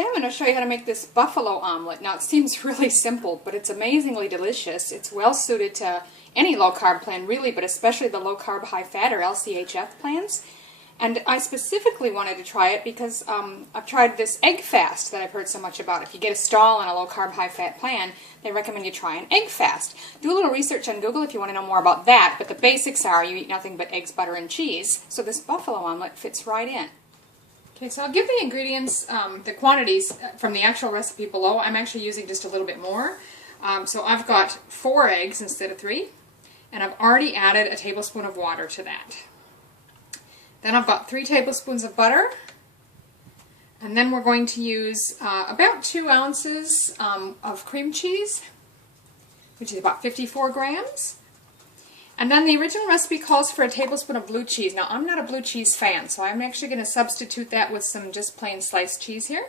Today I'm going to show you how to make this buffalo omelet. Now it seems really simple, but it's amazingly delicious. It's well suited to any low carb plan really, but especially the low carb high fat or LCHF plans. And I specifically wanted to try it because I've tried this egg fast that I've heard so much about. If you get a stall on a low carb high fat plan, they recommend you try an egg fast. Do a little research on Google if you want to know more about that, but the basics are you eat nothing but eggs, butter, and cheese. So this buffalo omelet fits right in. Okay, so I'll give the ingredients, the quantities from the actual recipe below. I'm actually using just a little bit more. So I've got 4 eggs instead of 3, and I've already added a tablespoon of water to that. Then I've got 3 tablespoons of butter, and then we're going to use about 2 ounces of cream cheese, which is about 54 grams. And then the original recipe calls for a tablespoon of blue cheese. Now I'm not a blue cheese fan, so I'm actually going to substitute that with some just plain sliced cheese here.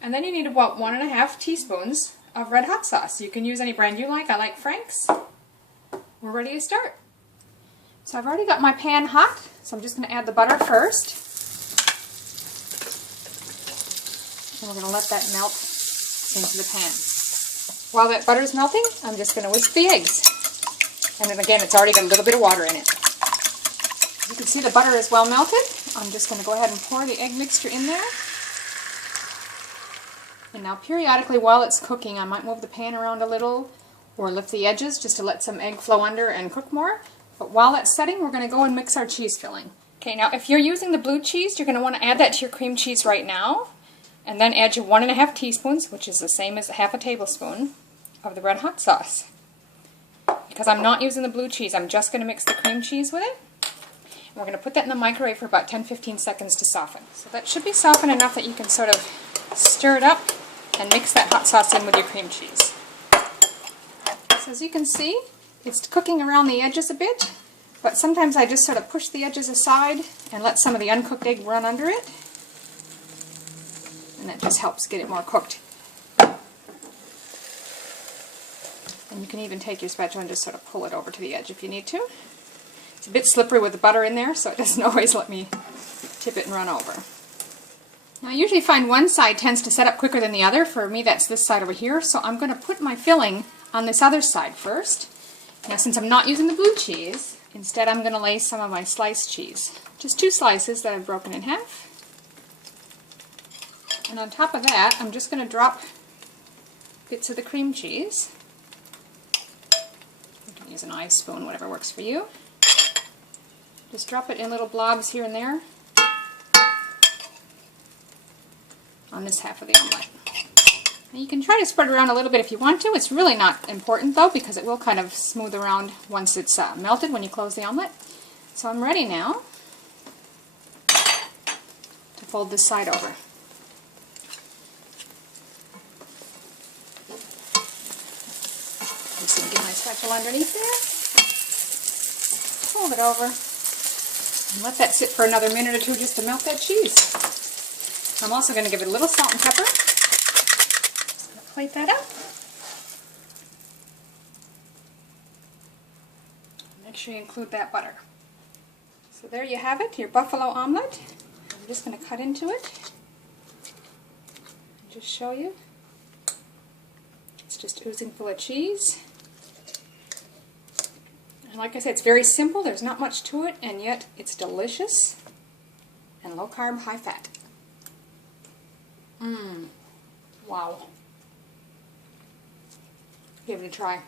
And then you need about 1½ teaspoons of red hot sauce. You can use any brand you like. I like Frank's. We're ready to start. So I've already got my pan hot, so I'm just going to add the butter first. And we're going to let that melt into the pan. While that butter is melting, I'm just going to whisk the eggs. And then again, it's already got a little bit of water in it. As you can see, the butter is well melted. I'm just going to go ahead and pour the egg mixture in there. And now periodically while it's cooking, I might move the pan around a little or lift the edges just to let some egg flow under and cook more. But while that's setting, we're going to go and mix our cheese filling. Okay, now if you're using the blue cheese, you're going to want to add that to your cream cheese right now. And then add your 1½ teaspoons, which is the same as ½ tablespoon, of the red hot sauce. Because I'm not using the blue cheese, I'm just going to mix the cream cheese with it. And we're going to put that in the microwave for about 10-15 seconds to soften. So that should be softened enough that you can sort of stir it up and mix that hot sauce in with your cream cheese. So as you can see, it's cooking around the edges a bit, but sometimes I just sort of push the edges aside and let some of the uncooked egg run under it. And that just helps get it more cooked. And you can even take your spatula and just sort of pull it over to the edge if you need to. It's a bit slippery with the butter in there, so it doesn't always let me tip it and run over. Now I usually find one side tends to set up quicker than the other. For me, that's this side over here, so I'm going to put my filling on this other side first. Now since I'm not using the blue cheese, instead I'm going to lay some of my sliced cheese. Just 2 slices that I've broken in half. And on top of that, I'm just going to drop bits of the cream cheese. You can use an knife, spoon, whatever works for you. Just drop it in little blobs here and there on this half of the omelette. And you can try to spread it around a little bit if you want to. It's really not important though, because it will kind of smooth around once it's melted when you close the omelette. So I'm ready now to fold this side over. Just get my spatula underneath there. Fold it over. And let that sit for another minute or 2 just to melt that cheese. I'm also going to give it a little salt and pepper. Plate that up. Make sure you include that butter. So there you have it, your buffalo omelet. I'm just going to cut into it and just show you. It's just oozing full of cheese. And like I said, it's very simple. There's not much to it, and yet it's delicious and low carb, high fat. Wow. Give it a try.